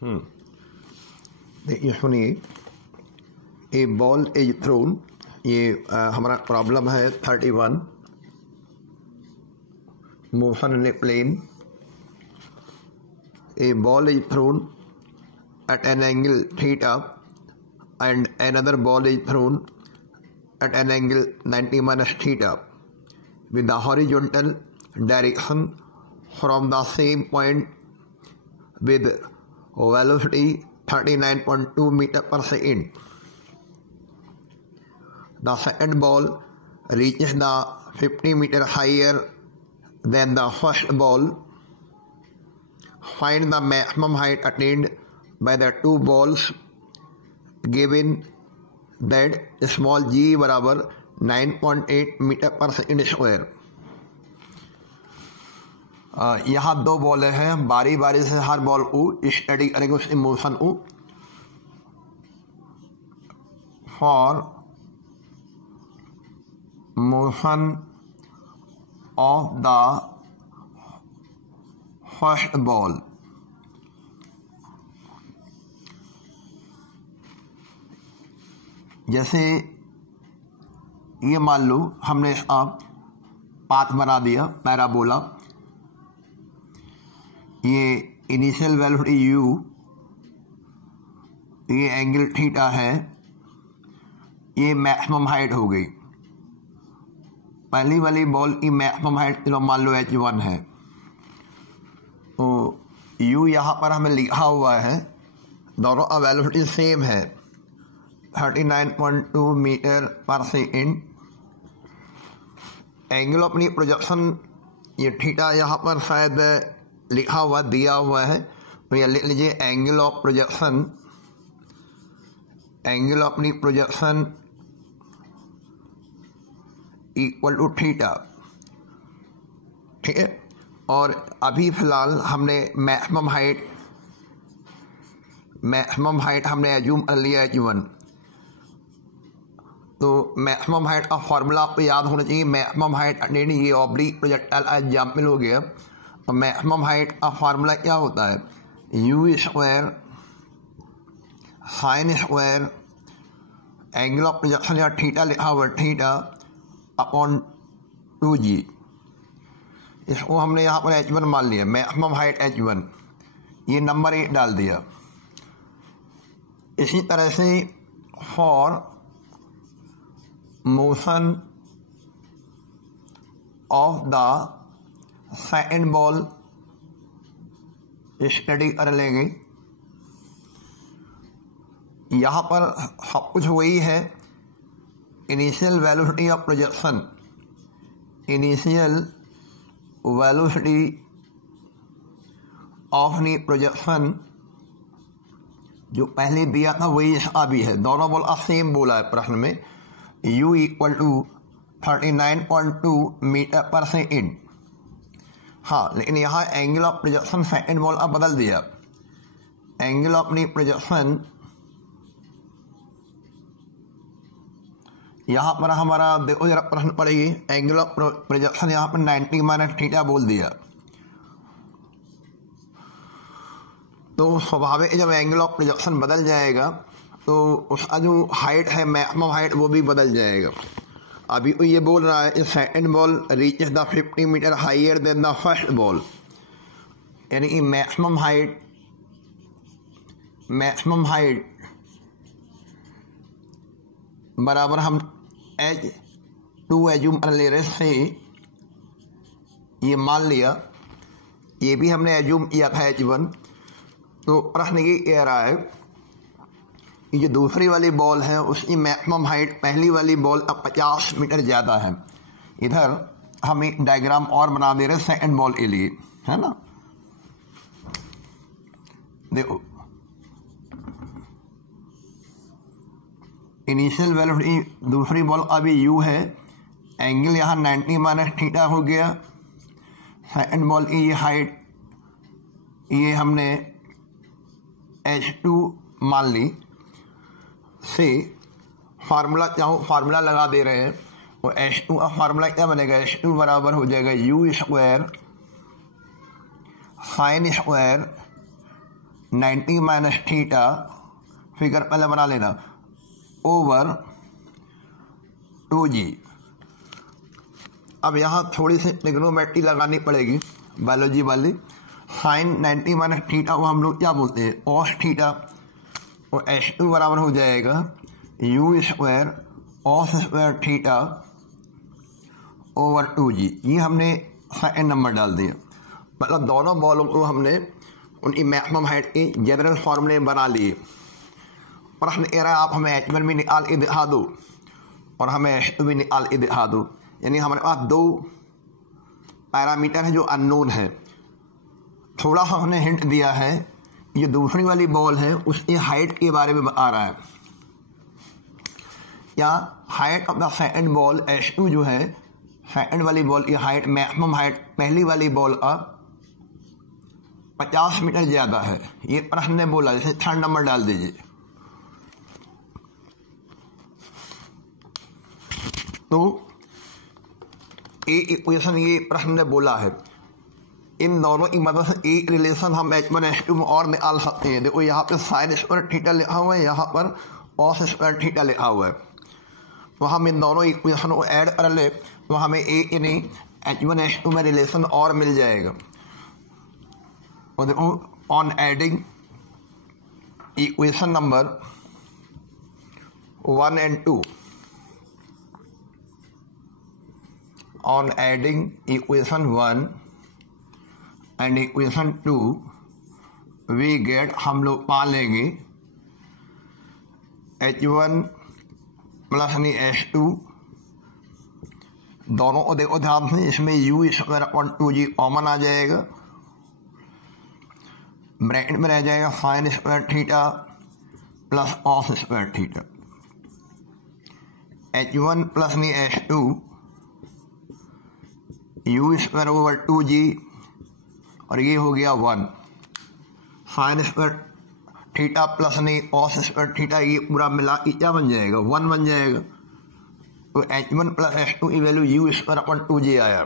देखिए सुनिए, ए ball is throne, ये हमारा प्रॉब्लम है 31। Motion in a plane, a ball is thrown at an angle theta and another ball is thrown at an angle 90 minus theta with the horizontal direction from the same point with velocity 39.2 meter per second. The second ball reaches the 50 meter higher than the first ball. Find the maximum height attained by the two balls given that small g बराबर 9.8 meter per second square. यहाँ दो ball हैं, बारी बारी से हर ball को study करेंगे उस मोशन को। For motion of the first ball, जैसे ये मान लो हमने आप पाथ बना दिया पैराबोला, ये इनिशियल वेलोसिटी u, ये एंगल थीटा है, ये मैक्सिमम हाइट हो गई। पहली वाली बॉल की मैक्सिमम हाइट चलो मान लो h1 है, तो u यहाँ पर हमें लिखा हुआ है, दोनों का वेलोसिटी सेम है 39.2 मीटर पर सेकेंड। एंगल अपनी प्रोजेक्शन ये थीटा यहाँ पर शायद लिखा हुआ दिया हुआ है, तो ये लिख लीजिए एंगल ऑफ प्रोजेक्शन, एंगल अपनी प्रोजेक्शन इक्वल टू थीटा, ठीक है। और अभी फिलहाल हमने मैक्सिमम हाइट हमने एज्यूम कर लिया h1, तो मैक्सिमम हाइट का फॉर्मूला आपको याद होना चाहिए। मैक्सिमम हाइट अटेंड, ये ऑब्लिक प्रोजेक्टाइल एग्जाम्पल हो गया। और मैक्सिमम हाइट का फॉर्मूला क्या होता है, you square sine square angle of projection या थीटा लिखा हुआ थीटा अपॉन 2g। इसको हमने यहाँ पर h1 मान लिया, मैक्सिमम हाइट h1, ये नंबर 8 डाल दिया। इसी तरह से for motion of the second ball study कर लेंगे। यहाँ पर सब कुछ वही है, initial velocity of projection, initial velocity of knee projection जो पहले दिया था वही इसका भी है, दोनों बॉल सेम बोला है प्रश्न में, u equal to 39.2 metre per second. हाँ, लेकिन यहाँ angle of projection second ball अब बदल दिया, एंगल ऑफ नी प्रोजेक्शन यहाँ पर हमारा देखो जरा प्रश्न पढ़िए, एंगल ऑफ प्रोजेक्शन यहाँ पर 90 माइनस थीटा बोल दिया, तो स्वाभाविक जब एंगल ऑफ प्रोजेक्शन बदल जाएगा तो उसका जो हाइट है मैक्सिमम हाइट वो भी बदल जाएगा। अभी तो ये बोल रहा है second ball reaches the 50 metre higher than the first ball, यानी कि मैक्सिमम हाइट बराबर हम h2 एज्यूम कर ले रहे से ये मान लिया, ये भी हमने एज्यूम किया था h1। तो प्रश्न ये कह रहा है कि जो दूसरी वाली बॉल है उसकी मैक्सिमम हाइट पहली वाली बॉल अब 50 मीटर ज़्यादा है। इधर हम एक डायग्राम और बना दे रहे सेकंड बॉल के लिए, है ना। देखो इनिशियल वेलोसिटी दूसरी बॉल अभी u है, एंगल यहाँ 90 माइनस थीटा हो गया। सेकंड बॉल की ये हाइट ये हमने h2 मान ली से फार्मूला चाहो फार्मूला लगा दे रहे हैं, और h2 का फार्मूला क्या बनेगा, h2 बराबर हो जाएगा u square sine square 90 minus theta, figure पहले बना लेना, ओवर 2g। अब यहाँ थोड़ी सी ट्रिग्नोमेट्री लगानी पड़ेगी बायोलॉजी वाली। साइन 90 माइनस थीटा को हम लोग क्या बोलते हैं, कॉस थीटा। और h2 बराबर हो जाएगा u square cos square theta over 2g। ये हमने सेकंड नंबर डाल दिया। मतलब दोनों बॉलों को हमने उनकी मैक्सिमम हाइट के जनरल फॉर्मूले बना लिए। प्रश्न कह रहा है आप हमें h1 भी निकाल के दिखा दो और हमें h2 भी निकाल के दिखा दो। यानी हमारे पास दो पैरामीटर है जो अननोन है। थोड़ा सा हमने हिंट दिया है, ये दूसरी वाली बॉल है उसकी हाइट के बारे में बता रहा है। या height of the second ball h2 जो है, सेकंड वाली बॉल की हाइट, मैक्सिमम हाइट पहली वाली बॉल का 50 मीटर ज़्यादा है। ये प्रश्न ने बोला, जैसे थर्ड नंबर डाल दीजिए। तो एक इक्वेशन ये प्रश्न ने बोला है, इन दोनों की मदद से एक रिलेशन हम h1 h2 में और निकाल सकते हैं। देखो यहाँ पे साइन स्क्वायर थीटा लिखा हुआ है, यहाँ पर कॉस स्क्वायर थीटा लिखा हुआ है। तो हम इन दोनों इक्वेशन को ऐड कर ले तो हमें एक यानी h1 h2 में रिलेशन और मिल जाएगा। और देखो on adding equation number 1 and 2, on adding equation 1 and equation 2 we get, हम लोग पा लेंगे h1 प्लस यानी h2। दोनों को देखो ध्यान से, इसमें u square upon 2g common आ जाएगा। ब्रैकेट में रह जाएगा sine square theta plus cos square theta. h1 plus यानी h2 u square over 2g, और ये हो गया 1। साइन स्क्वायर थीटा प्लस नहीं कॉस स्क्वायर थीटा, ये पूरा मिला के क्या बन जाएगा, 1 बन जाएगा। तो h1 प्लस h2 की value u square upon 2g आया।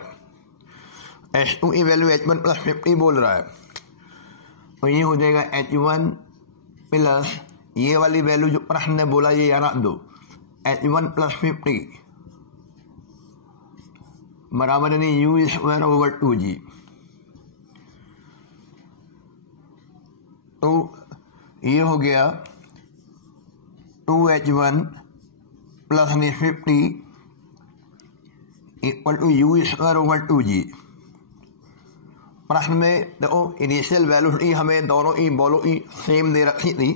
h2 की वैल्यू h1 प्लस 50 बोल रहा है, तो ये हो जाएगा h1 प्लस ये वाली वैल्यू जो प्रश्न ने बोला ये याद दो, h1 प्लस 50 बराबर यानी u स्क्वायर ओवर 2g। तो ये हो गया 2h1 plus 50 equal to u square over 2g। प्रश्न में देखो इनिशियल वैल्यू ही हमें दोनों ही बॉलों की सेम दे रखी थी,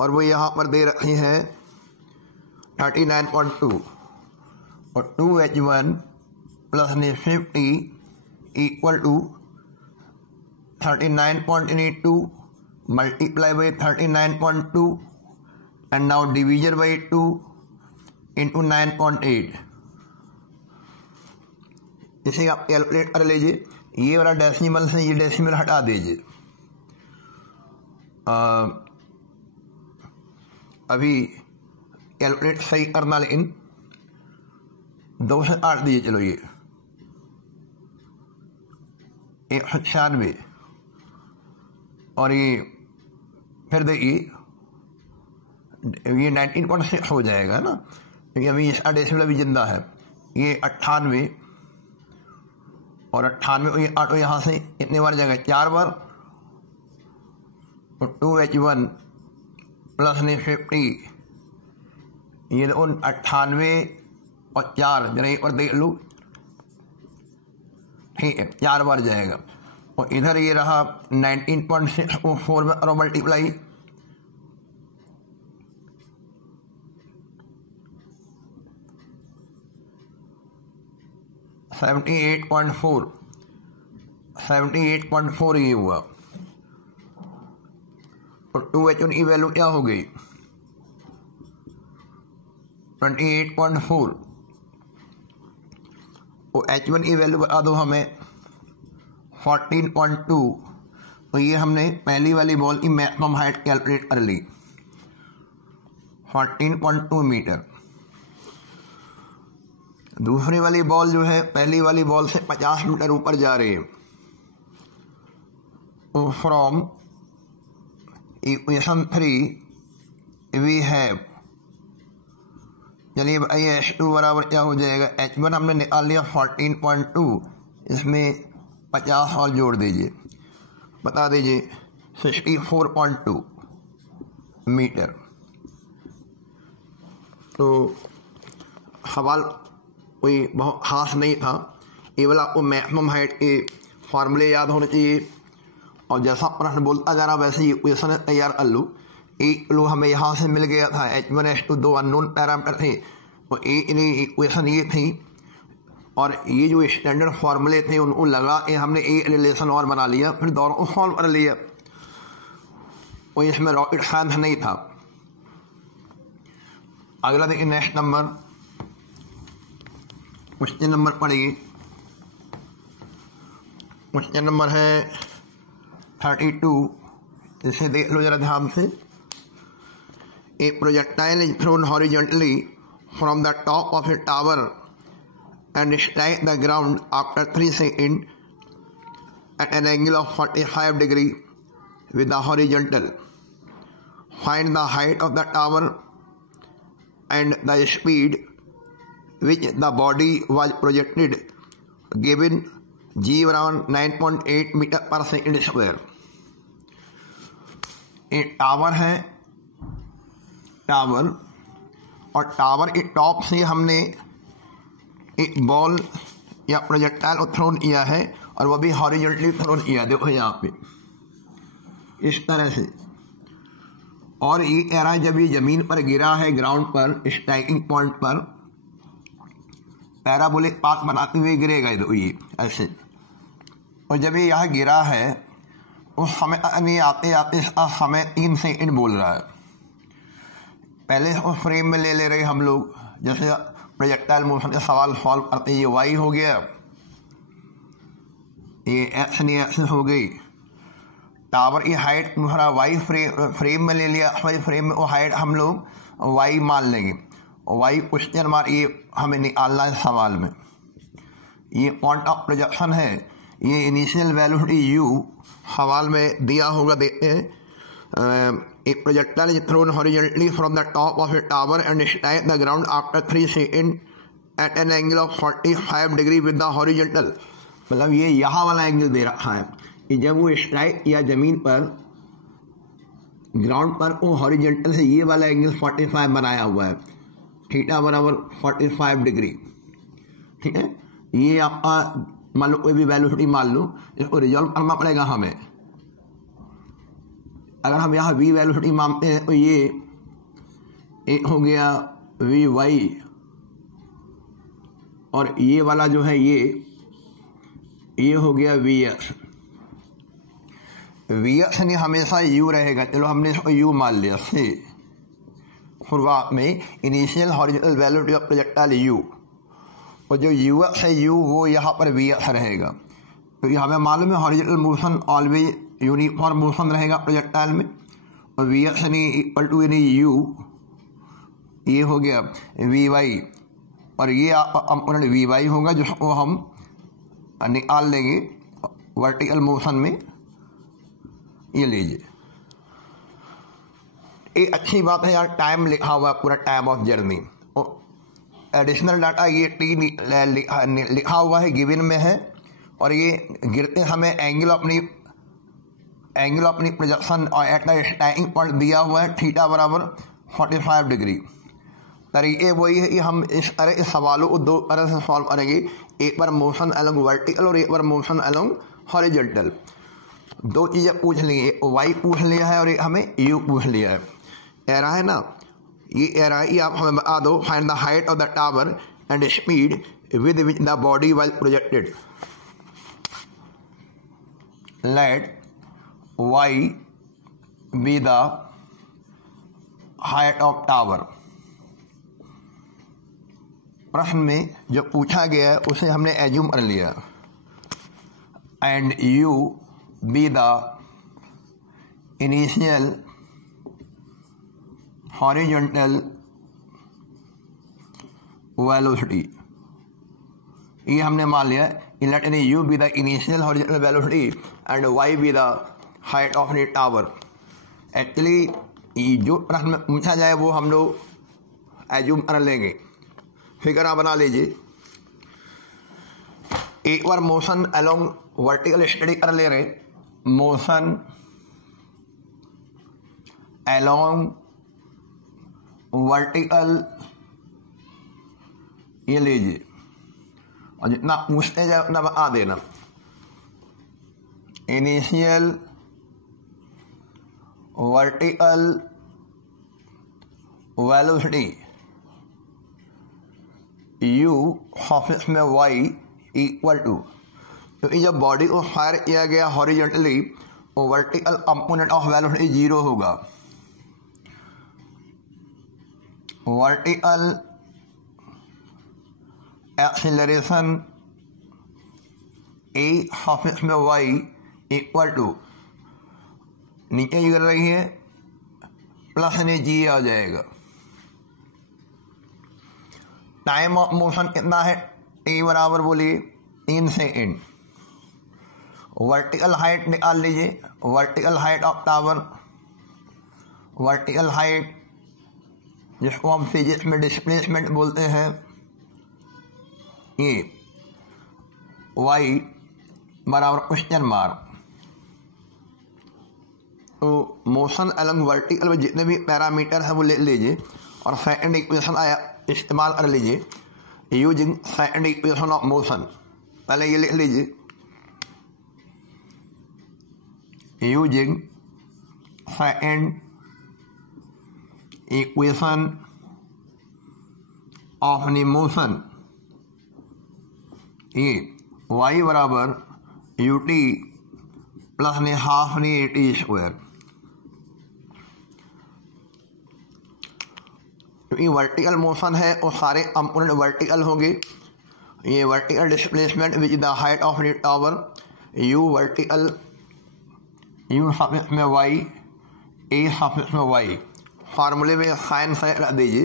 और वो यहाँ पर दे रखी है 39.2, और 2h1 plus 50 equal to 39.82 multiply by 39.2 and now division by 2 into 9.8। इसे आप कैलकुलेट कर लीजिए। ये वाला डेसिमल से ये डेसिमल हटा दीजिए। अभी कैलकुलेट सही करना, लेकिन 2 से 8 दीजिए। चलो ये 196, और ये फिर देखिए ये 19.6 हो जाएगा ना, क्योंकि अभी इसका डेसिमल अभी जिंदा है। ये 98, और 98 को ये 8 यहाँ से कितने बार जाएगा, 4 बार। और 2h1 प्लस 50 ये 98 और 4 जरा एक बार देख लो, ठीक है 4 बार जाएगा। और इधर ये रहा 19.6 को 4 में करो मल्टीप्लाई, सेवेंटी 78.4 ये हुआ। और 2h1 की वैल्यू क्या हो गई, 28.4। और h1 की वैल्यू बता दो हमें 14.2। तो ये हमने पहली वाली बॉल की मैक्सिमम हाइट कैलकुलेट कर ली, 14.2 मीटर। दूसरी वाली बॉल जो है पहली वाली बॉल से 50 मीटर ऊपर जा रही है, तो फ्रॉम इक्वेशन 3 वी हैव, चलिए ये H2 बराबर क्या हो जाएगा, H1 हमने निकाल लिया 14.2, इसमें 50 और जोड़ दीजिए, बता दीजिए 64.2 मीटर। तो सवाल कोई बहुत खास नहीं था, केवल आपको मैक्सिमम हाइट के फार्मूले याद होने चाहिए और जैसा प्रश्न बोलता जा रहा वैसे ही इक्वेशन तैयार कर लो। एक लो हमें यहाँ से मिल गया था H1 H2 दो अननोन पैरामीटर थे, तो इक्वेशन ये थी और ये जो स्टैंडर्ड फार्मूले थे उनको लगा के हमने एक रिलेशन और बना लिया, फिर दोनों को सॉल्व कर लिया। कोई इसमें रॉकेट साइंस नहीं था। अगला देखिए नेक्स्ट नंबर, क्वेश्चन नंबर पढ़िए। क्वेश्चन नंबर है 32, इसे देख लो जरा ध्यान से। ए projectile is throne horizontally from the top of A tower and strike the ground after 3 seconds at an angle of 45 degree with the horizontal. Find the height of the tower and the speed which the body was projected, given g around 9.8 meter per second square. एक tower है, tower और tower के top से हमने एक ball या projectile को throne किया है और वो भी हॉरिजॉन्टली थ्रोन किया, देखो यहाँ पे इस तरह से। और ये कह रहा है जब ये जमीन पर गिरा है, ग्राउंड पर स्ट्राइकिंग पॉइंट पर पैराबोलिक पाथ बनाते हुए गिरेगा, ये ऐसे। और जब ये यहाँ गिरा है उस समय नहीं आते आते समय 3 सेकंड बोल रहा है। पहले उस फ्रेम में ले रहे हम लोग, जैसे प्रोजेक्टाइल मोशन का सवाल सॉल्व करते ये वाई हो गया, ये एक्स नहीं एक्स हो गई। टावर की हाइट हमारा वाई फ्रेम में ले लिया, वाई फ्रेम में वो हाइट हम लोग वाई मान लेंगे। वाई क्वेश्चन मार्क ये हमें निकालना है सवाल में। ये पॉइंट ऑफ प्रोजेक्शन है, ये इनिशियल वेलोसिटी यू सवाल में दिया होगा, देखते हैं। एक projectile is thrown horizontally from the top of a tower and strike the ground after 3 seconds at an angle of 45 degree with the horizontal। मतलब ये यहाँ वाला एंगल दे रखा है कि जब वो स्ट्राइक या जमीन पर ग्राउंड पर वो हॉरिजॉन्टल से ये वाला एंगल 45 बनाया हुआ है, थीटा बराबर 45 डिग्री, ठीक है। ये आपका मान लो कोई भी वेलोसिटी मान लो, इसको रिजॉल्व करना पड़ेगा हमें। अगर हम यहाँ वी वेलोसिटी मानते हैं तो ये एक हो गया वी वाई और ये वाला जो है ये हो गया वी एक्स। वी एक्स नहीं हमेशा यू रहेगा, चलो हमने इसको यू मान लिया से शुरुआत में। Initial horizontal velocity of projectile you, और जो यू एक्स है यू वो यहाँ पर वी एक्स रहेगा। तो हमें मालूम है horizontal motion always uniform motion रहेगा प्रोजेक्टाइल में, और वी एक्स यानी इक्वल टू यानी यू, ये हो गया वी वाई, और ये कंपोनेंट वी वाई होगा जिसको हम निकाल लेंगे वर्टिकल मोशन में। ये लीजिए, एक अच्छी बात है यार, टाइम लिखा हुआ है पूरा, time of journey. Additional data ये टी लिखा हुआ है, गिवन में है, और ये गिरते हमें एंगल अपनी प्रोजेक्शन और एट द स्ट्राइकिंग पॉइंट दिया हुआ है, थीटा बराबर 45 डिग्री। तरीके वही है कि हम इस तरह के सवालों को दो तरह से सॉल्व करेंगे, एक बार मोशन अलोंग वर्टिकल और एक बार मोशन अलोंग हॉरिजॉन्टल। दो चीज़ें पूछ ली, एक वाई पूछ लिया है और एक हमें यू पूछ लिया है। कह रहा है ना, ये कह रहा है कि आप हमें बता दो find the height of the tower and speed with which the body was projected. Let y be the height of tower। प्रश्न में जो पूछा गया है उसे हमने एज्यूम कर लिया, and u be the initial horizontal velocity। ये हमने मान लिया, late u be the initial horizontal velocity and y be the height of the tower actually जो प्रश्न में पूछा जाए वो हम लोग एज्यूम कर लेंगे। फिगर आप बना लीजिए। एक बार मोशन अलोंग वर्टिकल स्टडी कर ले रहे, मोशन अलोंग वर्टिकल ये लीजिए और जितना पूछते जाए उतना बता देना। Initial vertical velocity u office में y इक्वल टू, तो ये जब बॉडी को फायर किया गया हॉरिजॉन्टली वो वर्टिकल कंपोनेंट ऑफ वेलोसिटी 0 होगा। वर्टिकल एक्सीलरेशन a ऑफिस में y इक्वल टू, नीचे गिर रही है प्लस ने g आ जाएगा। टाइम ऑफ मोशन कितना है, t बराबर बोलिए 3 सेकेंड। वर्टिकल हाइट निकाल लीजिए, vertical height of tower, vertical height जिसको हम फिजिक्स में डिस्प्लेसमेंट बोलते हैं, ये y बराबर क्वेश्चन मार्क। तो मोशन अलंग वर्टिकल में जितने भी पैरामीटर है वो ले लीजिए और सेकंड इक्वेशन आया इस्तेमाल कर लीजिए using second equation of motion. पहले ये लिख लीजिए, using second equation of the motion, ये y बराबर ut प्लस ने हाफ ने टी स्क्वायर। तो ये वर्टिकल मोशन है और सारे कंपोनेंट वर्टिकल होंगे। ये vertical displacement which the height of the tower, u vertical u suffix में y, a सफिक्स में y। फार्मूले में साइन से रख दीजिए,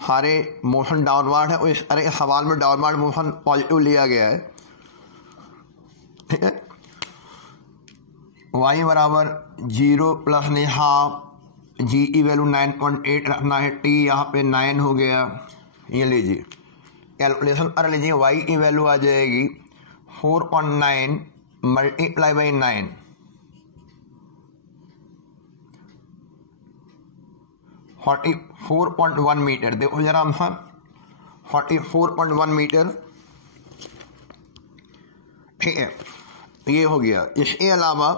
सारे मोशन डाउनवर्ड है और इस तरह के सवाल में डाउनवर्ड मोशन पॉजिटिव लिया गया है। ठीक है, y बराबर 0 प्लस ने हाफ, g की वैल्यू 9.8 रखना है, t यहाँ पे 9 हो गया। ये लीजिए कैलकुलेशन कर लीजिए, y की वैल्यू आ जाएगी 4.9 मल्टीप्लाई बाई 9, 44.1 मीटर। देखो जरा आंसर 44.1 मीटर। ठीक है, ये हो गया। इसके अलावा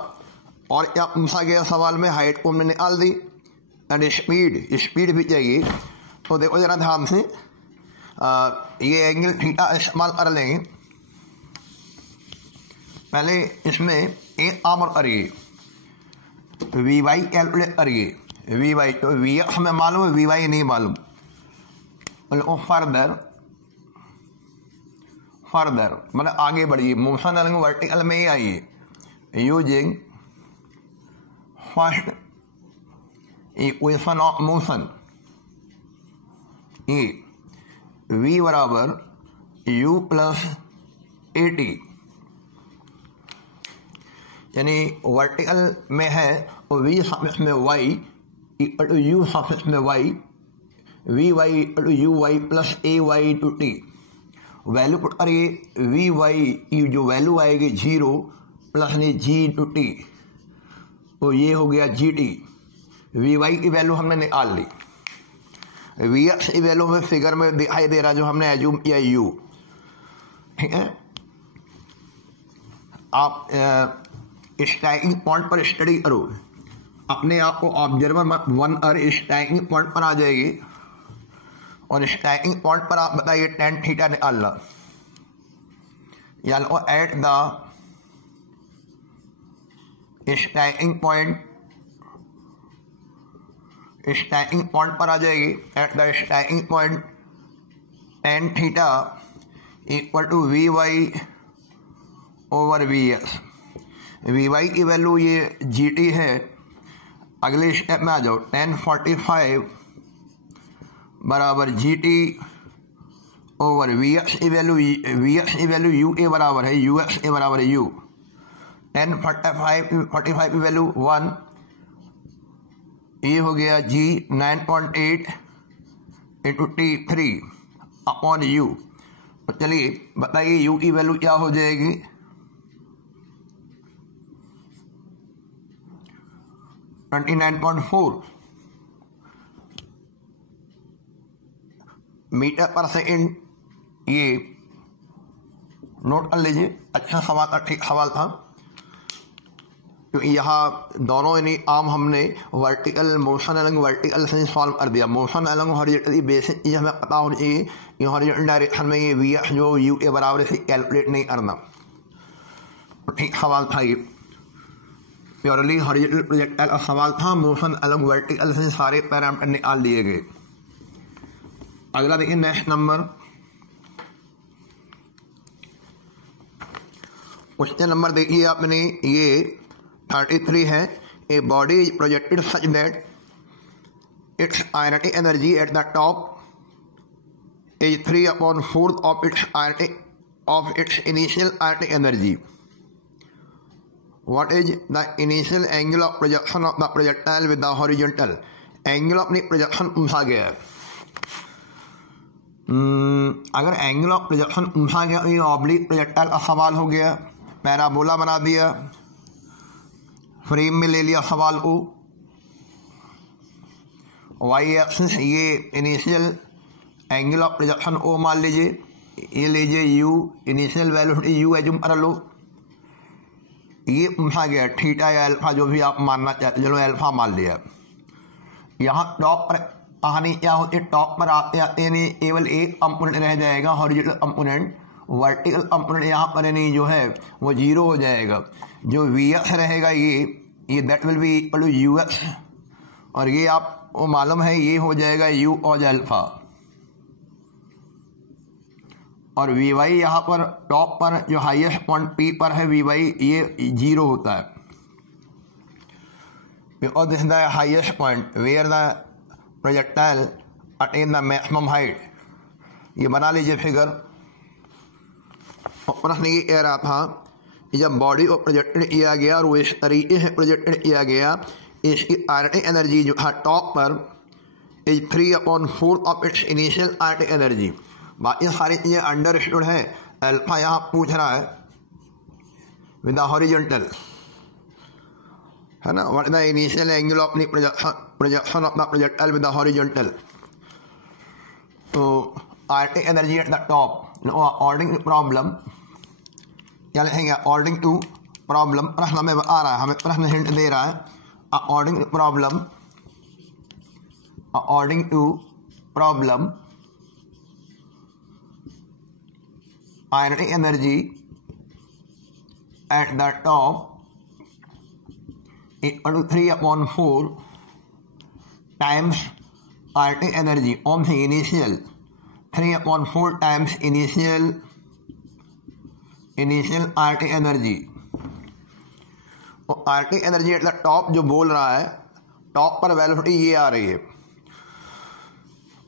और क्या पूछा गया सवाल में, हाइट को हमने निकाल दी एंड स्पीड भी चाहिए। तो देखो जरा ध्यान से, ये एंगल थीटा इस्तेमाल कर लेंगे। पहले इसमें एक काम करिए, वी वाई कैलकुलेट करिए। वी वाई तो वी एक्स हमें मालूम है, वी वाई नहीं मालूम। तो फर्दर मतलब आगे बढ़िए, मोशन अलग वर्टिकल में ही आइए। Using first equation of motion, ये v बराबर u प्लस ए टी, यानी वर्टिकल में है तो v सफिक्स में y equal to u suffix में y, v y equal to u y plus a y to t. Value put करिए, v y की जो वैल्यू आएगी 0 प्लस ने जी टू टी, तो ये हो गया जी टी। वी वाई की वैल्यू हमने निकाल ली, वी एक्स की वैल्यू में फिगर में दिखाई दे रहा जो हमने एज्यूम किया यू। ठीक है, आप स्ट्राइकिंग पॉइंट पर स्टडी करो, अपने आप को ऑब्जर्वर वन और स्ट्राइकिंग पॉइंट पर आ जाएगी और स्ट्राइकिंग पॉइंट पर आप बताइए tan थीटा निकालना, या एट द स्ट्राइकिंग पॉइंट पर आ जाएगी। At the striking point tan theta equal to v y over v x. V y की वैल्यू ये जी टी है। अगले स्टेप में आ जाओ, tan 45 बराबर g t over v x की वैल्यू यू ए बराबर है, यू एक्स ए बराबर है यू। tan 45 की वैल्यू 1 ये हो गया जी 9.8 इंटू T3 अपॉन यू। तो चलिए बताइए यू की वैल्यू क्या हो जाएगी। Twenty 29.4 metre per second. ये नोट कर लीजिए, अच्छा सवाल था, ठीक सवाल था। तो यहाँ दोनों यानी आम हमने वर्टिकल मोशन अलग वर्टिकल से सॉल्व कर दिया। मोशन अलग हॉरिजॉन्टल बेसिक चीज़ हमें पता होनी चाहिए। ये हॉरिजॉन्टल डायरेक्शन में ये वी एफ जो यू के बराबर से कैलकुलेट नहीं करना। तो ठीक सवाल था ये, प्योरली हॉरिजॉन्टल प्रोजेक्टाइल का सवाल था। मोशन अलग वर्टिकल से सारे पैरामीटर निकाल दिए गए। अगला देखिए नेक्स्ट नंबर, क्वेश्चन नंबर देखिए आपने ये 33 है। A body is projected such that it's kinetic energy at the top is 3/4 of its initial kinetic energy. What is the initial angle of projection of the projectile with the horizontal. Angle of projection पूछा गया है। अगर angle of projection पूछा गया तो ये oblique projectile का सवाल हो गया। पैराबोला बना दिया, फ्रेम में ले लिया सवाल को। वाई एक्सिस ये इनिशियल एंगल ऑफ प्रोजेक्शन ओ मान लीजिए, ये लीजिए you initial value you assume कर लो। ये पूछा गया थीटा या अल्फा जो भी आप मानना चाहते, चलो अल्फा मान लिया। यहाँ टॉप पर कहानी क्या होती है, टॉप पर आते आते नहीं केवल एक कंपोनेंट रह जाएगा हॉरिजॉन्टल कंपोनेंट। वर्टिकल कंपोनेंट यहाँ पर नहीं जो है वो जीरो हो जाएगा। जो वी एक्स रहेगा ये that will be equal to u x, और ये आपको मालूम है ये हो जाएगा यू कॉज अल्फा। और वी वाई यहाँ पर टॉप पर जो हाईएस्ट पॉइंट पी पर है वी वाई ये जीरो होता है। Because this is the highest point where the projectile attain the maximum height. ये बना लीजिए फिगर। प्रश्न ये कह रहा था कि जब बॉडी को प्रोजेक्टेड किया गया और वो इस तरीके से प्रोजेक्टेड किया गया, इसकी काइनेटिक एनर्जी जो है टॉप पर is 3/4 of its initial kinetic energy. बाकी सारी चीज़ें अंडरस्टूड है। अल्फा यहाँ पूछ रहा है विद द हॉरिजॉन्टल, है ना। What is the initial angle of projection of the projectile with the horizontal. तो kinetic energy at the top according to problem क्या लिखेंगे, अकॉर्डिंग टू प्रॉब्लम। प्रश्न हमें आ रहा है, हमें प्रश्न हिंट दे रहा है। According to problem kinetic energy at the top equal to 3/4 times kinetic energy on the initial 3/4 times initial kinetic energy. और kinetic energy at the top जो बोल रहा है, टॉप पर वेलोसिटी ये आ रही है।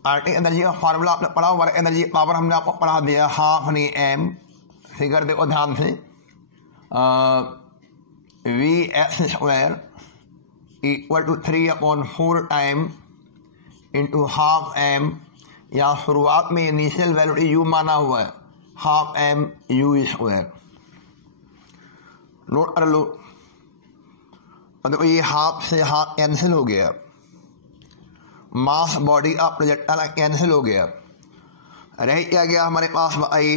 काइनेटिक एनर्जी का फार्मूला आपने पढ़ा, वर्क एनर्जी पावर हमने आपको पढ़ा दिया, हाफ नहीं एम। फिगर देखो ध्यान से, v x square equal to 3/4 time into half m. या शुरुआत में इनिशियल वैल्यू यू माना हुआ है, half m u square. Note कर लो। और देखो ये हाफ से हाफ कैंसिल हो गया, मास बॉडी का प्रोजेक्टाइल कैंसिल हो गया। रह क्या गया हमारे पास, आई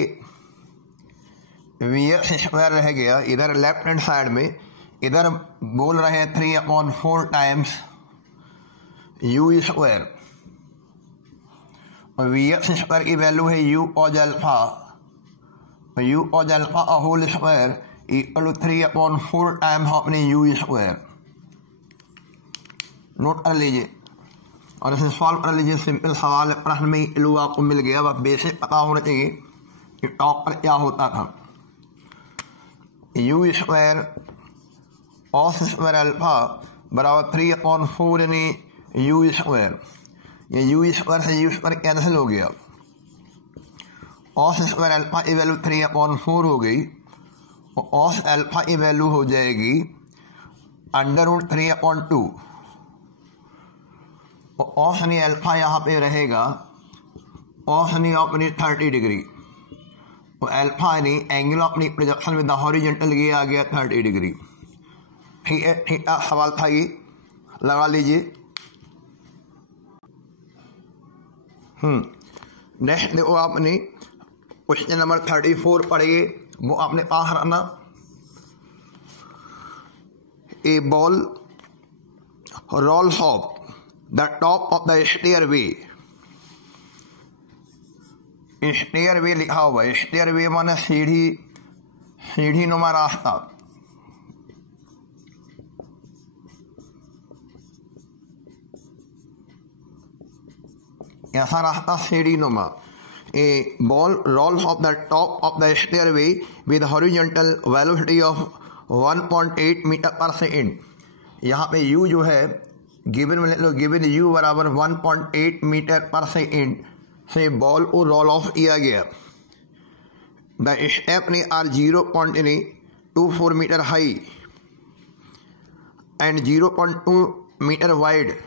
वी एक्स स्क्वायर रह गया इधर लेफ्ट हैंड साइड में। इधर बोल रहे हैं 3/4 टाइम्स यू स्क्वायर। और वी एक्स स्क्वायर की वैल्यू है u cos alpha, u cos alpha का whole squared equal to 3/4 times अपने यू स्क्वायर। नोट कर लीजिए और इसे सॉल्व कर लीजिए। सिंपल सवाल है, प्रश्न में क्लू आपको मिल गया। बस बेसिक पता होना चाहिए कि टॉप पर क्या होता था। You square cos square alpha बराबर 3/4 यानी यू स्क्वायर। ये यू स्क्वायर से यू स्क्वायर कैंसिल हो गया। कॉस स्क्वायर अल्फा की वैल्यू 3/4 हो गई और कॉस अल्फा की वैल्यू हो जाएगी √3/2। ऑफ यानी अल्फा यहाँ पे रहेगा, ऑफ यानी अपनी 30 डिग्री, तो अल्फा यानी angle of projection with the horizontal ये आ गया 30 डिग्री। ठीक है, ठीक है, सवाल था ये, लगा लीजिए। नेक्स्ट देखो आपने क्वेश्चन नंबर 34 पढ़िए, वो आपने पास रखना। A ball rolls off the top of the stairway, stairway लिखा हुआ है, स्टेयरवे माने सीढ़ी, सीढ़ी नुमा रास्ता। ऐसा रास्ता सीढ़ी नुमा। A ball rolls off the top of the stairway with horizontal velocity of 1.8 meter per second. यहाँ पे u जो है गिवन में लो, गिवन u बराबर 1.8 मीटर पर सेकेंड से बॉल को रोल ऑफ किया गया। द स्टेप ने are 0.24 metre high and 0.2 metre wide.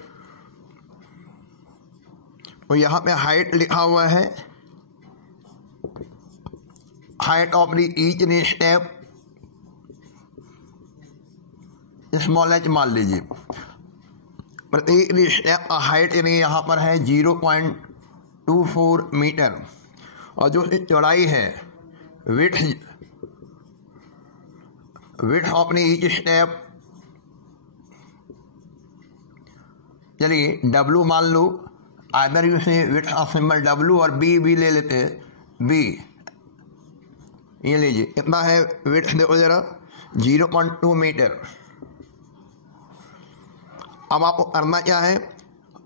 और यहाँ पे हाइट लिखा हुआ है, height of the each step small h मान लीजिए। प्रत्येक स्टेप का हाइट यानी यहाँ पर है 0.24 मीटर, और जो चौड़ाई है width of the each step, चलिए W मान लो, आइदर यू से विड्थ ऑफ सिंबल W और B भी ले लेते हैं, B ये लीजिए कितना है विड्थ, देखो जरा 0.2 मीटर। अब आपको करना क्या है,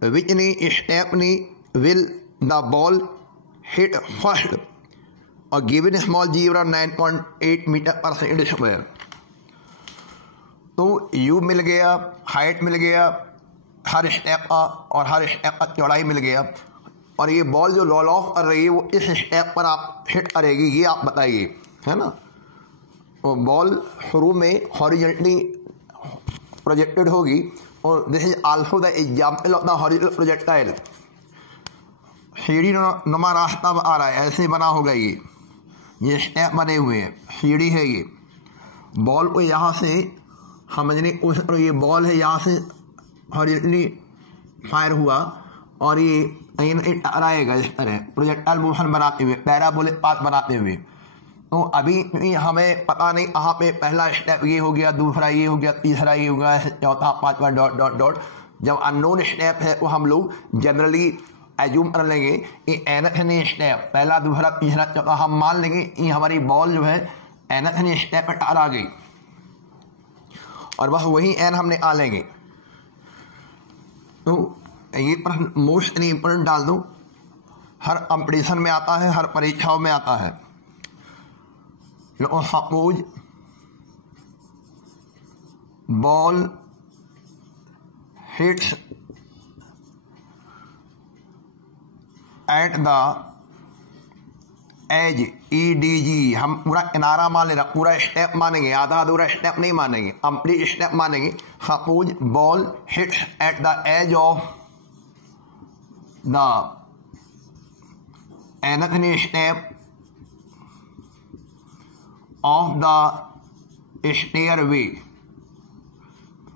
विच नी स्टेप नी will the ball hit first और given small g 9.8 meter per second squared. तो u मिल गया, हाइट मिल गया हर स्टेप का, और हर स्टेप का चौड़ाई मिल गया, और ये बॉल जो रोल ऑफ कर रही है वो इस स्टेप पर आप हिट करेगी, ये आप बताइए, है ना। तो बॉल शुरू में हॉरिजॉन्टली प्रोजेक्टेड होगी, और this is also the example of the horizontal projectile. सीढ़ी नुमा रास्ता आ रहा है, ऐसे बना होगा ये स्टेप बने हुए हैं, सीढ़ी है ये। बॉल को यहाँ से समझने उस, ये बॉल है यहाँ से हॉरिजॉन्टली फायर हुआ, और ये टकराएगा इस तरह प्रोजेक्टाइल मोशन बनाते हुए, पैराबोलिक पाथ बनाते हुए। तो अभी हमें पता नहीं कहाँ पे पहला स्टेप ये हो गया, दूसरा ये हो गया, तीसरा ये हो गया, चौथा पांचवा डॉट डॉट डॉट। जब अननोन स्टेप है वो हम लोग जनरली एज्यूम कर लेंगे कि एनथनी स्टेप पहला, दूसरा, तीसरा, चौथा, हम मान लेंगे कि हमारी बॉल जो है एनथनी स्टेप पर टकरा गई, और बस वही एन हमने आ लेंगे। तो ये प्रश्न मोस्ट इम्पोर्टेंट डाल दो, हर कंपटीशन में आता है, हर परीक्षाओं में आता है। Suppose ball hits at the edge EDG, हम पूरा किनारा मान लेना, पूरा स्टेप मानेंगे, आधा अधूरा स्टेप नहीं मानेंगे, कंप्लीट स्टेप मानेंगे। Suppose ball hits at the edge of the nth step of the stairway,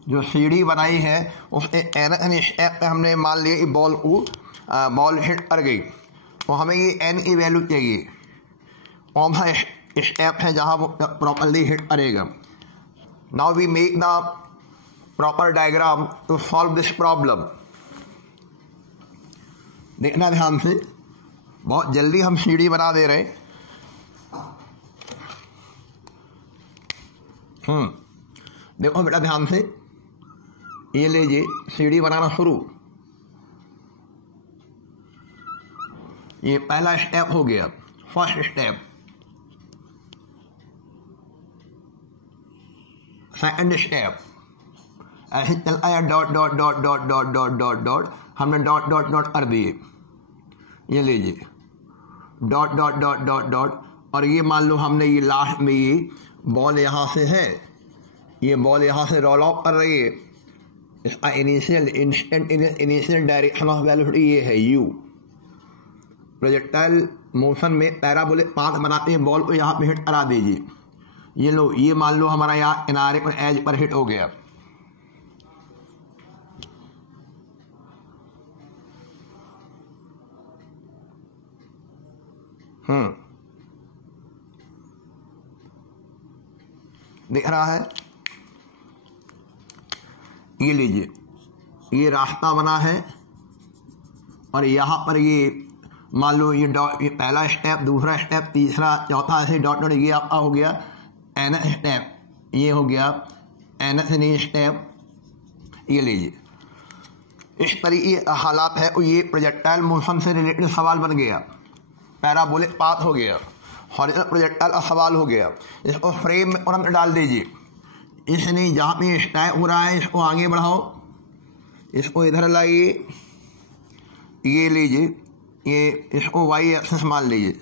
जो सीढ़ी बनाई है उसके एन स्टेप पे हमने मान लिया कि बॉल को बॉल हिट कर गई, तो हमें ये एन की वैल्यू चाहिए, कौन सा स्टेप है जहाँ वो प्रॉपरली हिट करेगा। Now we make the proper diagram to solve this problem. देखना ध्यान से, बहुत जल्दी हम सीढ़ी बना दे रहे हैं। देखो बेटा ध्यान से, ये लीजिए सीढ़ी बनाना शुरू। ये पहला स्टेप हो गया, फर्स्ट स्टेप। सेकंड स्टेप ऐसे चलता है, dot dot dot dot dot dot dot dot, हमने डॉट डॉट डॉट कर दिए। ये लीजिए dot dot dot dot dot, और ये मान लो हमने ये लास्ट में ये बॉल यहाँ से है, ये बॉल यहाँ से रोल ऑफ कर रही है, इसका initial instant initial direction of velocity ये है u। प्रोजेक्टाइल मोशन में पैराबोलिक पाथ बनाते हैं, बॉल को यहाँ पे हिट करा दीजिए। ये लो, ये मान लो हमारा यहाँ किनारे पर एज पर हिट हो गया। दिख रहा है? ये लीजिए, ये रास्ता बना है और यहाँ पर ये मान लो ये डॉट, ये पहला स्टेप, दूसरा स्टेप, तीसरा, चौथा, ऐसे डॉट डॉट ये आपका हो गया एन स्टेप, ये हो गया एन स्टेप। ये लीजिए, इस तरीके हालात है। और ये प्रोजेक्टाइल मोशन से रिलेटेड सवाल बन गया, पैराबोलिक पाथ हो गया, हॉरिजॉन्टल प्रोजेक्टाइल का सवाल हो गया। इसको फ्रेम में तुरंत डाल दीजिए। इसने जहाँ पे स्टैक हो रहा है इसको आगे बढ़ाओ, इसको इधर लाइए, ये लीजिए, ये इसको वाई एक्सिस मान लीजिए।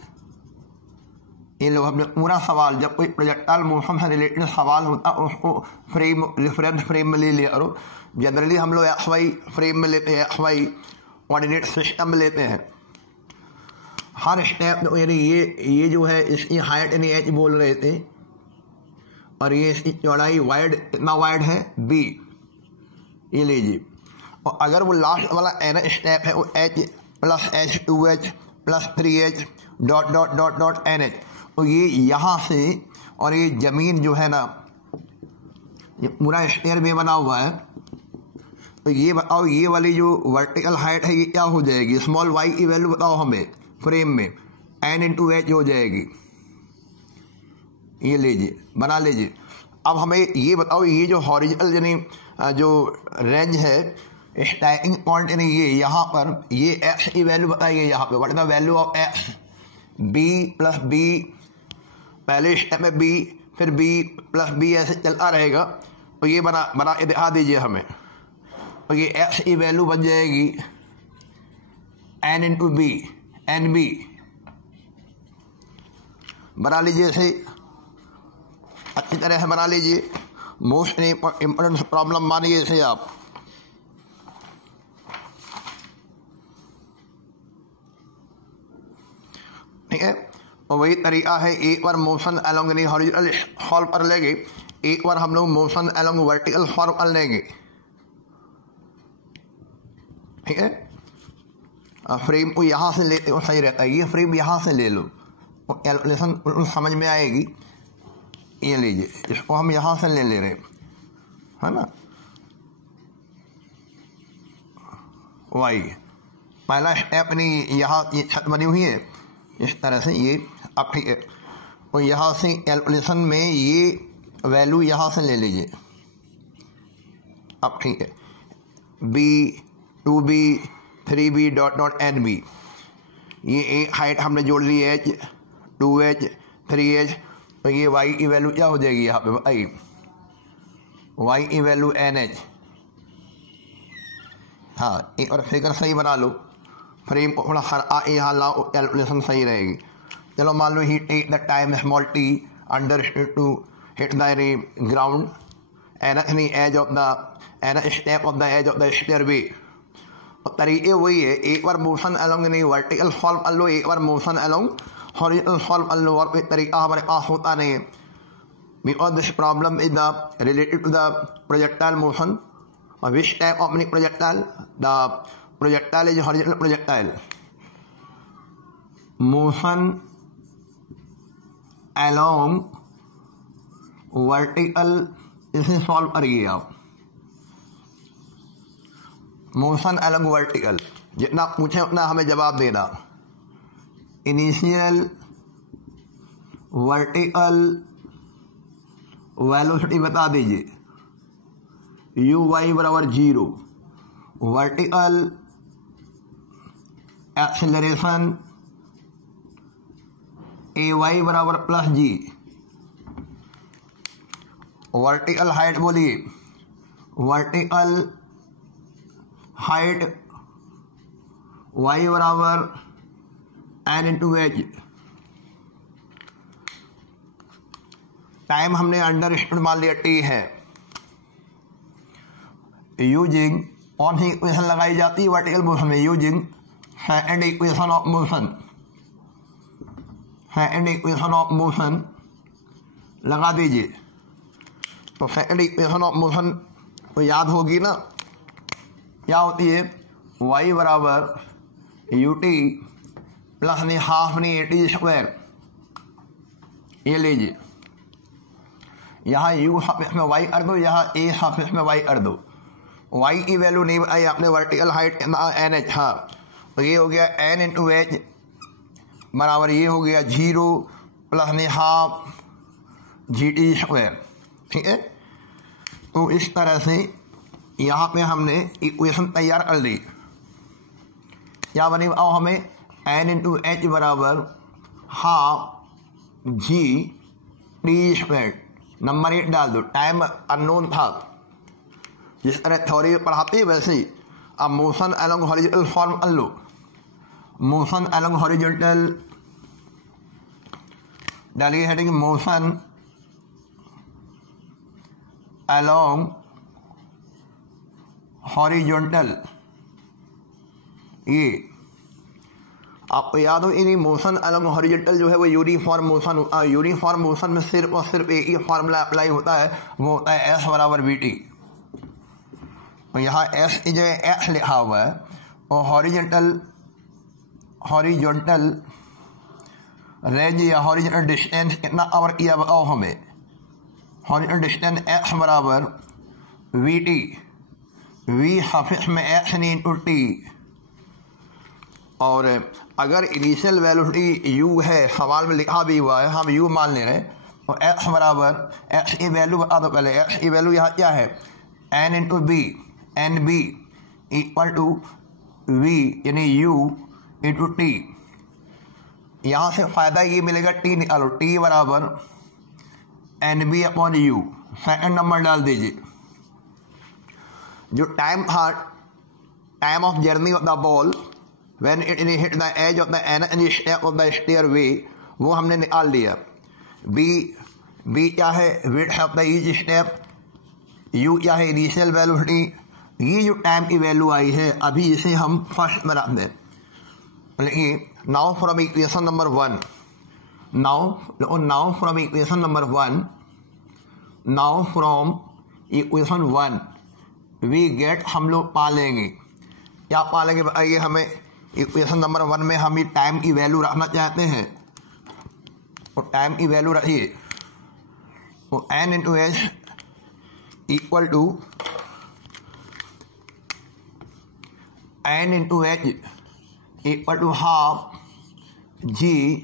ये लोग हमने पूरा सवाल, जब कोई प्रोजेक्टाइल मोशन से रिलेटेड सवाल होता उसको फ्रेम, रेफरेंस फ्रेम में ले लिया करो। जनरली हम लोग एक्स वाई फ्रेम में लेते हैं, एक्स वाई कोऑर्डिनेट सिस्टम में लेते हैं। हर स्टेप यानी ये जो है इसकी हाइट यानी एच बोल रहे थे, और ये इसकी चौड़ाई वाइड, कितना वाइड है बी, ये लीजिए। और अगर वो लास्ट वाला एन स्टेप है वो h plus h 2h plus 3h dot dot dot dot n h, तो ये यहाँ से, और ये जमीन जो है ना ये पूरा स्टेयर में बना हुआ है, तो ये बताओ ये वाली जो वर्टिकल हाइट है ये क्या हो जाएगी? स्मॉल वाई की वैल्यू बताओ हमें फ्रेम में, एन इंटू एच हो जाएगी। ये लीजिए, बना लीजिए। अब हमें ये बताओ, ये जो हॉरिजॉन्टल यानी जो रेंज है, स्टैकिंग पॉइंट यानी ये यहाँ पर, ये एक्स की वैल्यू बताइए यहाँ पे। What is the value of x? B plus b, पहले स्टेप में बी, फिर बी प्लस बी, ऐसे चलता रहेगा। तो ये बना के दिखा दीजिए हमें। तो ये एक्स की वैल्यू बन जाएगी n into b, n b. बना लीजिए इसे अच्छी तरह से बना लीजिए। मोस्ट इम्पोर्टेंट प्रॉब्लम मानिए इसे आप। ठीक है, और वही तरीका है, एक बार मोशन अलोंग यानी हॉरिजॉन्टल फॉर्म पर लेंगे, एक बार हम लोग मोशन अलोंग वर्टिकल फॉर्म पर लेंगे। ठीक है, फ्रेम को यहाँ से लेते हो सही रहता है। ये फ्रेम यहाँ से ले लो, कैलकुलेशन समझ में आएगी। ये लीजिए, इसको हम यहाँ से ले रहे हैं, है ना। वाई पहला स्टेप नहीं, यहाँ ये छत बनी हुई है इस तरह से, ये अब ठीक है। और यहाँ से कैलकुलेशन में ये वैल्यू यहाँ से ले लीजिए, अब ठीक है। B 2b 3b dot dot n b, ये एक हाइट हमने जोड़ ली है, 2h 3h। तो ये y की वैल्यू क्या हो जाएगी यहाँ पे बताइए? y की वैल्यू NH। हाँ, एक और फिगर सही बना लो, फ्रेम को थोड़ा हर यहाँ लाओ, कैलकुलेशन सही रहेगी। चलो मान लो ही take the time small t under to hit the ground an edge of the an step of the edge of the stairway. तो तरीके वही है, एक बार मोशन अलोंग नहीं वर्टिकल फॉर्म कर लो, एक बार मोशन अलोंग हॉरिजॉन्टल फॉर्म कर लो, और कोई तरीका हमारे पास होता नहीं है। Because this problem is the related to the projectile motion. और which type of projectile? The projectile is horizontal projectile. Motion along vertical, इसे सॉल्व करिए आप। मोशन अलोंग वर्टिकल, जितना पूछे उतना हमें जवाब देना। इनिशियल वर्टिकल वेलोसिटी बता दीजिए, uy बराबर 0। वर्टिकल एक्सेलरेशन ay बराबर प्लस g। वर्टिकल हाइट बोलिए, वर्टिकल हाइट y बराबर n इंटू एच। टाइम हमने अंडर स्टूड मान लिया t है। यूजिंग कौन सी इक्वेशन लगाई जाती है वर्टिकल मोशन में, using second equation of motion, second equation of motion लगा दीजिए। तो सेकंड इक्वेशन ऑफ मोशन तो याद होगी ना, क्या होती है, y बराबर यू टी प्लस नहीं हाफ नहीं टी स्क्वायर। ये लीजिए, यहाँ u सापेक्ष में y कर दो, यहाँ a सापेक्ष में y कर दो। y की वैल्यू नहीं आई आपने, वर्टिकल हाइट एन एच, हाँ, तो ये हो गया n इंटू एच बराबर ये हो गया 0 प्लस नहीं हाफ जी टी स्क्वायर। ठीक है, तो इस तरह से यहाँ पे हमने इक्वेशन तैयार कर ली। क्या बनी, अब हमें n इंटू एच बराबर half g T square, number 1 डाल दो, टाइम अननोन था, जिस तरह थ्योरी पढ़ाते हैं वैसे ही। अब मोशन अलोंग हॉरिजॉन्टल फॉर्म कर लो, मोशन अलोंग हॉरिजॉन्टल डालिए हेडिंग मोशन अलोंग हॉरिजॉन्टल। ये आपको याद हो, इन्हीं मोशन अलोंग हॉरिजॉन्टल जो है वो यूनिफॉर्म मोशन, यूनिफॉर्म मोशन में सिर्फ और सिर्फ एक ही फार्मूला अप्लाई होता है, वो होता है एस बराबर बी टी। तो यहाँ एस जो है एस लिखा हुआ है, और हॉरिजॉन्टल रेंज या हॉरिजॉन्टल डिस्टेंस कितना कवर किया बताओ हमें। हॉरिजॉन्टल डिस्टेंस एक्स बराबर वी टी, वी सापेक्ष में एक्स नहीं इंटू टी, और अगर इनिशियल वेलोसिटी u है, सवाल में लिखा भी हुआ है, हम u मान ले रहे हैं, तो x बराबर, x की वैल्यू बता दो पहले, x की वैल्यू यहाँ क्या है, n into b, n b equal to v यानी u इंटू टी। यहाँ से फ़ायदा ये मिलेगा, t निकालो, t बराबर n b upon u, second number डाल दीजिए। जो टाइम था, time of journey of the ball when it hit the edge of the any step of the stairway, वो हमने निकाल लिया। b क्या है, width of the each step, u क्या है, इनिशियल वेलोसिटी। ये जो टाइम की वैल्यू आई है अभी इसे हम फर्स्ट में रख दें। Now from equation number 1, now from equation number 1, now from equation 1 we get, हम लोग पालेंगे, क्या पालेंगे बताइए हमें। इक्वेशन नंबर 1 में हम ये टाइम की वैल्यू रखना चाहते हैं, तो टाइम की वैल्यू रखिए, तो n into h equal to n into h equal to half g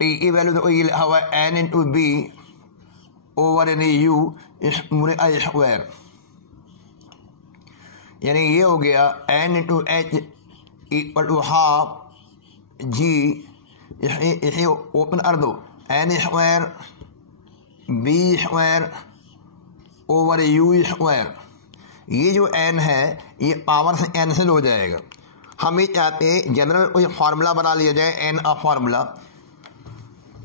t की वैल्यू तो ये लिखा हुआ है n into b over n u इस पूरे आई स्क्वायर, यानी ये हो गया n into h equal to half g, इसे ओपन कर दो, n squared b squared over u squared. ये जो n है ये पावर से कैंसिल हो जाएगा। हम ये चाहते हैं जनरल कोई फार्मूला बना लिया जाए, n का formula.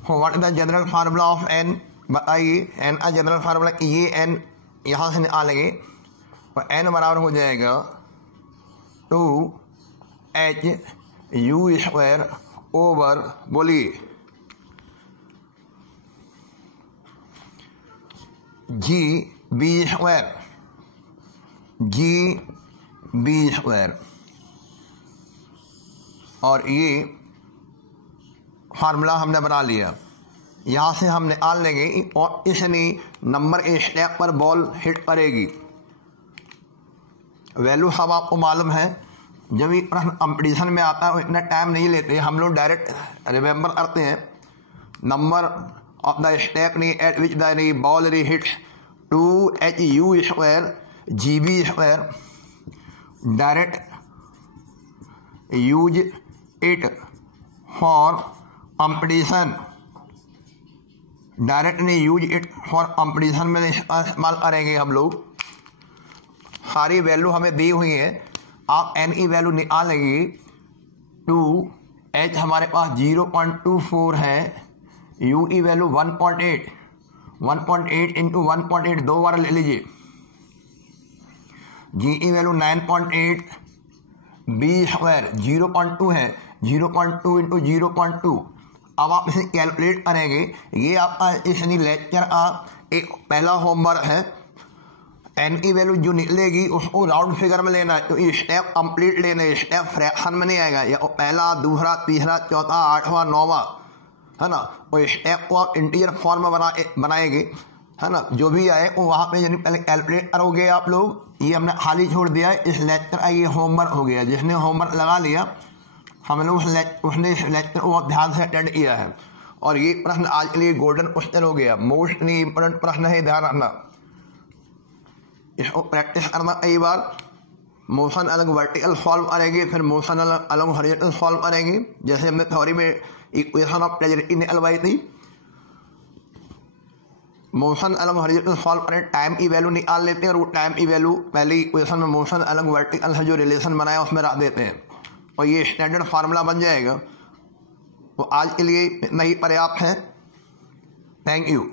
What is the general formula of n, बताइए। n का जनरल फार्मूला, ये n यहाँ से निकालेंगे तो n बराबर हो जाएगा 2h u स्क्वायर ओवर, बोलिए, g b square, g b square. और ये फार्मूला हमने बना लिया, यहाँ से हम निकाल लेंगे और इसने नंबर के स्टेप पर बॉल हिट करेगी। वैल्यू सब आपको मालूम है, जब ये प्रश्न कंपटीशन में आता है इतना टाइम नहीं लेते, हम लोग डायरेक्ट रिमेंबर करते हैं। Number of the step at which the ball hits 2h u square g b square, direct use it for competition, direct नहीं यूज इट फॉर कंपटीशन में इस्तेमाल करेंगे हम लोग। सारी वैल्यू हमें दी हुई है, आप n की वैल्यू निकालेंगे। 2h हमारे पास 0.24 है, u की वैल्यू 1.8 इंटू 1.8 दो बार ले लीजिए, जी ई वैल्यू 9.8, बी स्क्वायर 0.2 है, 0.2 इंटू 0.2। अब आप इसे कैलकुलेट करेंगे। ये आपका इस लेक्चर का एक पहला होमवर्क है। एन की वैल्यू जो निकलेगी उसको राउंड फिगर में लेना है, तो ये स्टेप कंप्लीट लेने, स्टेप फ्रैक्शन में नहीं आएगा। या पहला, दूसरा, तीसरा, चौथा, 8वां, 9वां, है ना। और स्टेप को आप इंटीजर फॉर्म में बनाएंगे, है ना। जो भी आए वो वहाँ पे यानी पहले कैलकुलेट करोगे आप लोग। ये हमने खाली छोड़ दिया है। इस लेक्चर का ये होमवर्क हो गया। जिसने होमवर्क लगा लिया, हम लोग उसने इस लेक्चर को ध्यान से अटेंड किया है। और ये प्रश्न आज के लिए गोल्डन क्वेश्चन हो गया, मोस्टली इंपॉर्टेंट प्रश्न है, ध्यान रखना। इसको प्रैक्टिस करना कई बार। मोशन अलग वर्टिकल सॉल्व करेंगे, फिर मोशन अलग हॉरिजॉन्टल सॉल्व करेंगे। जैसे हमने थ्योरी में इक्वेशन ऑफ प्लेजरिटी निकलवाई थी। मोशन अलग हॉरिजॉन्टल सॉल्व करें, टाइम की वैल्यू निकाल लेते हैं और वो टाइम की वैल्यू पहले इक्वेशन में मोशन अलग वर्टिकल है जो रिलेशन बनाया उसमें रख देते हैं और ये स्टैंडर्ड फार्मूला बन जाएगा। तो आज के लिए इतना ही पर्याप्त है। Thank you.